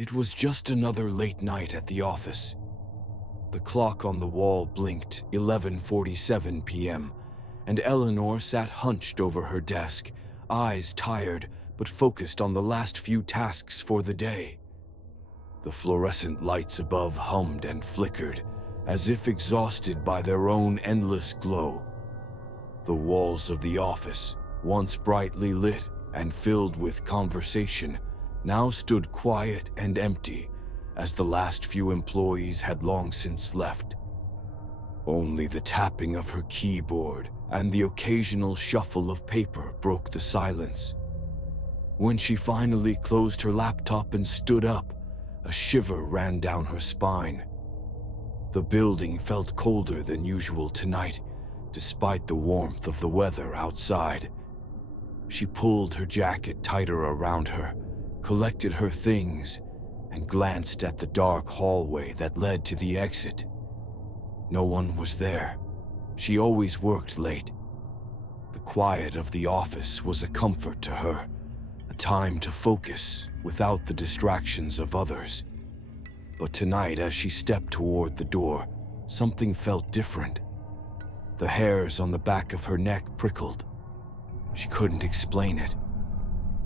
It was just another late night at the office. The clock on the wall blinked 11:47 p.m., and Eleanor sat hunched over her desk, eyes tired but focused on the last few tasks for the day. The fluorescent lights above hummed and flickered, as if exhausted by their own endless glow. The walls of the office, once brightly lit and filled with conversation, now stood quiet and empty, as the last few employees had long since left. Only the tapping of her keyboard and the occasional shuffle of paper broke the silence. When she finally closed her laptop and stood up, a shiver ran down her spine. The building felt colder than usual tonight, despite the warmth of the weather outside. She pulled her jacket tighter around her, collected her things, and glanced at the dark hallway that led to the exit. No one was there. She always worked late. The quiet of the office was a comfort to her, a time to focus without the distractions of others. But tonight, as she stepped toward the door, something felt different. The hairs on the back of her neck prickled. She couldn't explain it.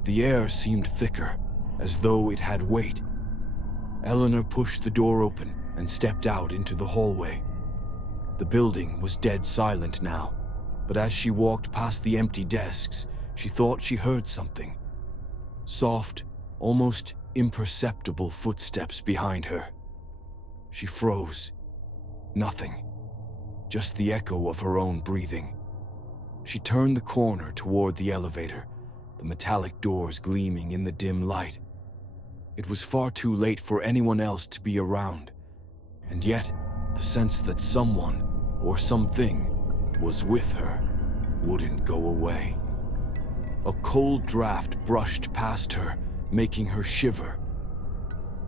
The air seemed thicker, as though it had weight. Eleanor pushed the door open and stepped out into the hallway. The building was dead silent now, but as she walked past the empty desks, she thought she heard something. Soft, almost imperceptible footsteps behind her. She froze. Nothing. Just the echo of her own breathing. She turned the corner toward the elevator, the metallic doors gleaming in the dim light. It was far too late for anyone else to be around, and yet the sense that someone or something was with her wouldn't go away. A cold draft brushed past her, making her shiver.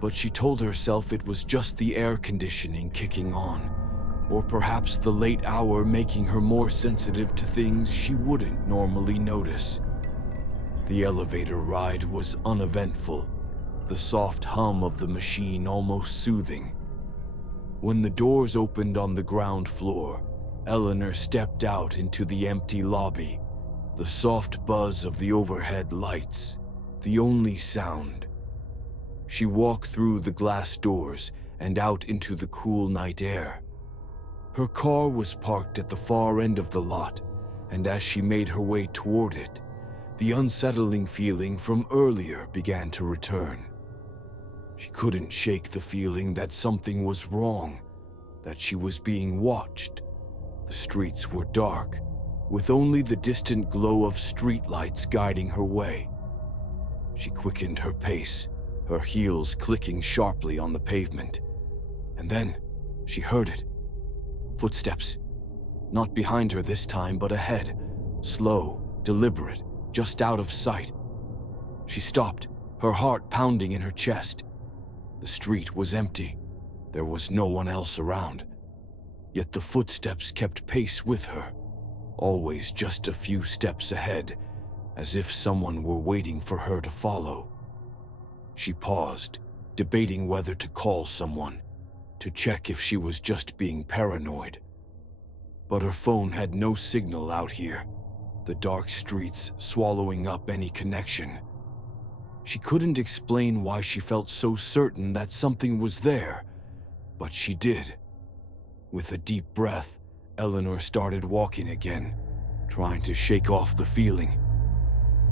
But she told herself it was just the air conditioning kicking on, or perhaps the late hour making her more sensitive to things she wouldn't normally notice. The elevator ride was uneventful, the soft hum of the machine almost soothing. When the doors opened on the ground floor, Eleanor stepped out into the empty lobby, the soft buzz of the overhead lights, the only sound. She walked through the glass doors and out into the cool night air. Her car was parked at the far end of the lot, and as she made her way toward it, the unsettling feeling from earlier began to return. She couldn't shake the feeling that something was wrong, that she was being watched. The streets were dark, with only the distant glow of streetlights guiding her way. She quickened her pace, her heels clicking sharply on the pavement. And then she heard it. Footsteps. Not behind her this time, but ahead. Slow, deliberate, just out of sight. She stopped, her heart pounding in her chest. The street was empty. There was no one else around. Yet the footsteps kept pace with her, always just a few steps ahead, as if someone were waiting for her to follow. She paused, debating whether to call someone, to check if she was just being paranoid. But her phone had no signal out here, the dark streets swallowing up any connection. She couldn't explain why she felt so certain that something was there, but she did. With a deep breath, Eleanor started walking again, trying to shake off the feeling.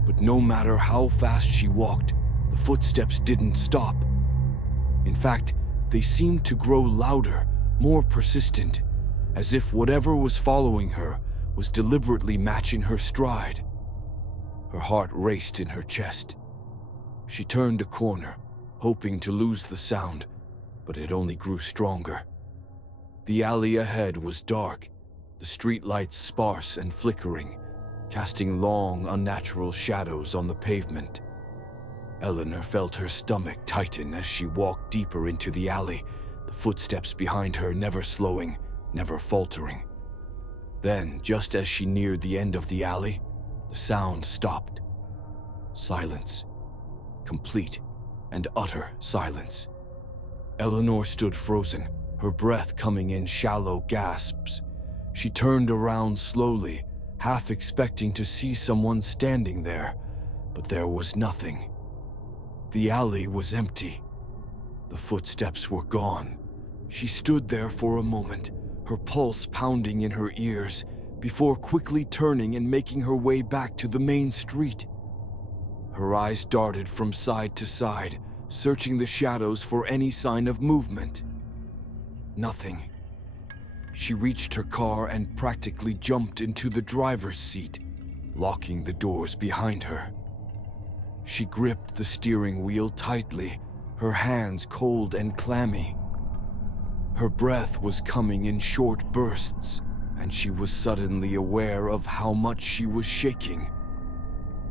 But no matter how fast she walked, the footsteps didn't stop. In fact, they seemed to grow louder, more persistent, as if whatever was following her was deliberately matching her stride. Her heart raced in her chest. She turned a corner, hoping to lose the sound, but it only grew stronger. The alley ahead was dark, the streetlights sparse and flickering, casting long, unnatural shadows on the pavement. Eleanor felt her stomach tighten as she walked deeper into the alley, the footsteps behind her never slowing, never faltering. Then, just as she neared the end of the alley, the sound stopped. Silence. Complete and utter silence. Eleanor stood frozen, her breath coming in shallow gasps. She turned around slowly, half expecting to see someone standing there, but there was nothing. The alley was empty. The footsteps were gone. She stood there for a moment, her pulse pounding in her ears, before quickly turning and making her way back to the main street. Her eyes darted from side to side, searching the shadows for any sign of movement. Nothing. She reached her car and practically jumped into the driver's seat, locking the doors behind her. She gripped the steering wheel tightly, her hands cold and clammy. Her breath was coming in short bursts, and she was suddenly aware of how much she was shaking.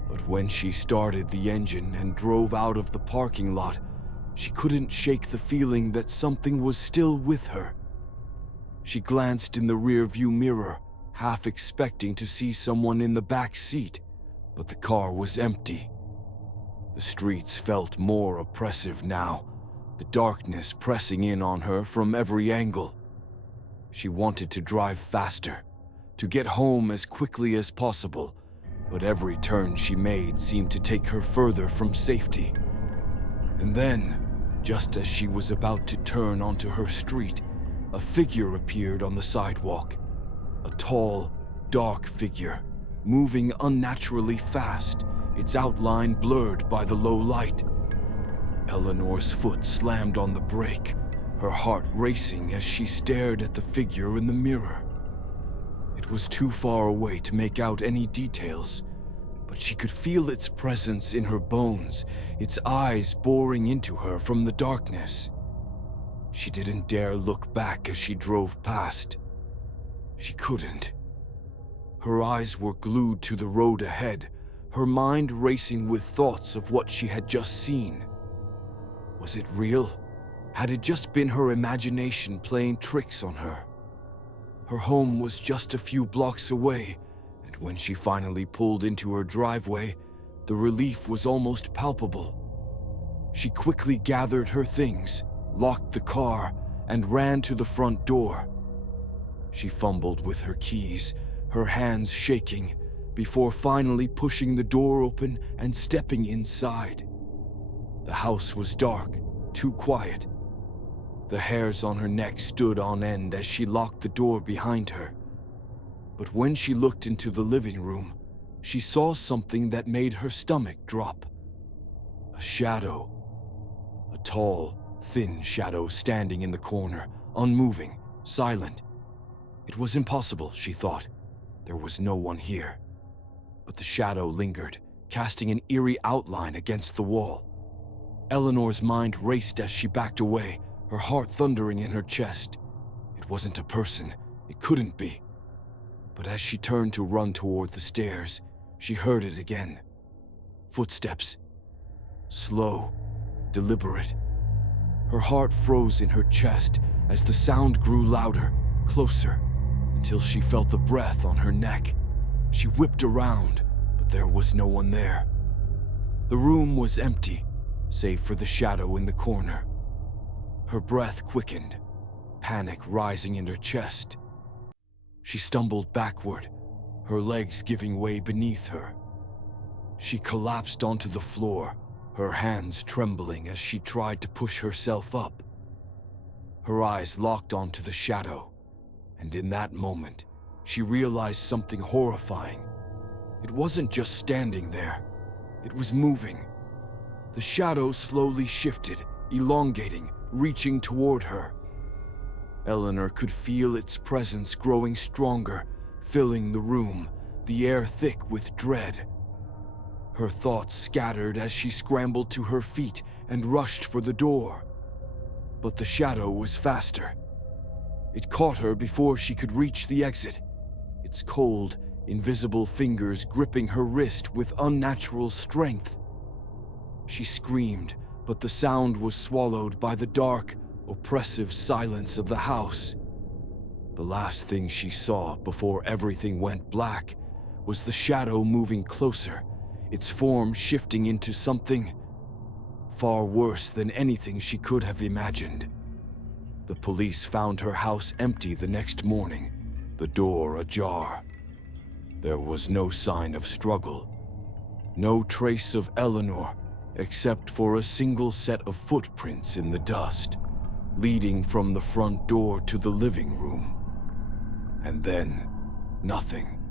But when she started the engine and drove out of the parking lot, she couldn't shake the feeling that something was still with her. She glanced in the rearview mirror, half expecting to see someone in the back seat, but the car was empty. The streets felt more oppressive now, the darkness pressing in on her from every angle. She wanted to drive faster, to get home as quickly as possible, but every turn she made seemed to take her further from safety. And then, just as she was about to turn onto her street, a figure appeared on the sidewalk. A tall, dark figure, moving unnaturally fast, its outline blurred by the low light. Eleanor's foot slammed on the brake, her heart racing as she stared at the figure in the mirror. It was too far away to make out any details, but she could feel its presence in her bones, its eyes boring into her from the darkness. She didn't dare look back as she drove past. She couldn't. Her eyes were glued to the road ahead, her mind racing with thoughts of what she had just seen. Was it real? Had it just been her imagination playing tricks on her? Her home was just a few blocks away, and when she finally pulled into her driveway, the relief was almost palpable. She quickly gathered her things, locked the car, and ran to the front door. She fumbled with her keys, her hands shaking, before finally pushing the door open and stepping inside. The house was dark, too quiet. The hairs on her neck stood on end as she locked the door behind her. But when she looked into the living room, she saw something that made her stomach drop. A shadow. A tall, thin shadow standing in the corner, unmoving, silent. It was impossible, she thought. There was no one here. But the shadow lingered, casting an eerie outline against the wall. Eleanor's mind raced as she backed away, her heart thundering in her chest. It wasn't a person. It couldn't be. But as she turned to run toward the stairs, she heard it again. Footsteps. Slow, deliberate. Her heart froze in her chest as the sound grew louder, closer, until she felt the breath on her neck. She whipped around, but there was no one there. The room was empty, save for the shadow in the corner. Her breath quickened, panic rising in her chest. She stumbled backward, her legs giving way beneath her. She collapsed onto the floor, her hands trembling as she tried to push herself up. Her eyes locked onto the shadow, and in that moment, she realized something horrifying. It wasn't just standing there. It was moving. The shadow slowly shifted, elongating, reaching toward her. Eleanor could feel its presence growing stronger, filling the room, the air thick with dread. Her thoughts scattered as she scrambled to her feet and rushed for the door. But the shadow was faster. It caught her before she could reach the exit, its cold, invisible fingers gripping her wrist with unnatural strength. She screamed, but the sound was swallowed by the dark, oppressive silence of the house. The last thing she saw before everything went black was the shadow moving closer, its form shifting into something far worse than anything she could have imagined. The police found her house empty the next morning, the door ajar. There was no sign of struggle, no trace of Eleanor except for a single set of footprints in the dust, leading from the front door to the living room. And then, nothing.